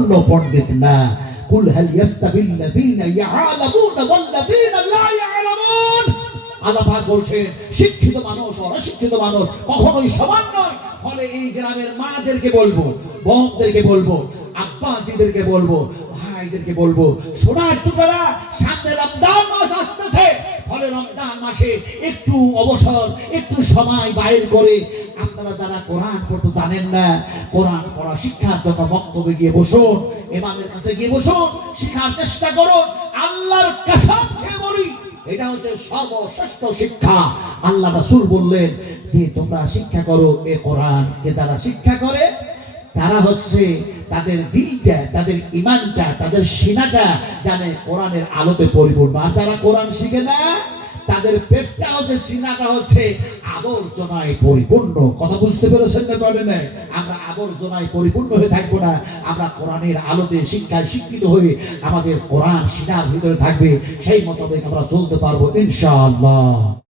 অন্য পণ্ডিত না। কুল হাল ইয়াস্তাবিল্লাযীনা ইয়ালামুনা ওয়াল্লাযীনা লা ইয়ালামুন আল্লাহ পাক বলছেন, শিক্ষিত মানুষ, অশিক্ষিত মানুষ কখনোই সমান নয়। ফলে এই গ্রামের মাদেরকে বলব, বোনদেরকে বলব, আব্বাজিদেরকে বলব, ভাইদেরকে বলব, সোনার টুকরা রমজান মাসে একটু অবসর, একটু সময় বাইর করে, আপনারা যারা কোরআন পড়তে জানেন না, কোরআন পড়া শিক্ষার জন্য বক্তব্যে গিয়ে বসুন, ইমামের কাছে গিয়ে বসুন, শিখার চেষ্টা করুন, আল্লাহর কসম খেয়ে বলি এটা হচ্ছে সর্বশ্রেষ্ঠ শিক্ষা। আল্লাহ রাসূল বললেন, যে তোমরা শিক্ষা করো, এ কোরআন যে যারা শিক্ষা করে তারা হচ্ছে তাদের দিলটা, তাদের ইমানটা তাদের সিনাটা জানে কোরআনের আলোতে পরিপূর্ণ। আর তারা কোরআন শিখে না, তাদের পেটটা হচ্ছে সিনাটা হচ্ছে আবর্জনায় পরিপূর্ণ। কথা বুঝতে পেরেছেন না পারে না? আমরা আবর্জনায় পরিপূর্ণ হয়ে থাকব না, আমরা কোরআনের আলোতে শিক্ষায় শিক্ষিত হয়ে আমাদের কোরআন সিনার ভিতরে থাকবে, সেই মোতাবেক আমরা চলতে পারব ইনশাআল্লাহ।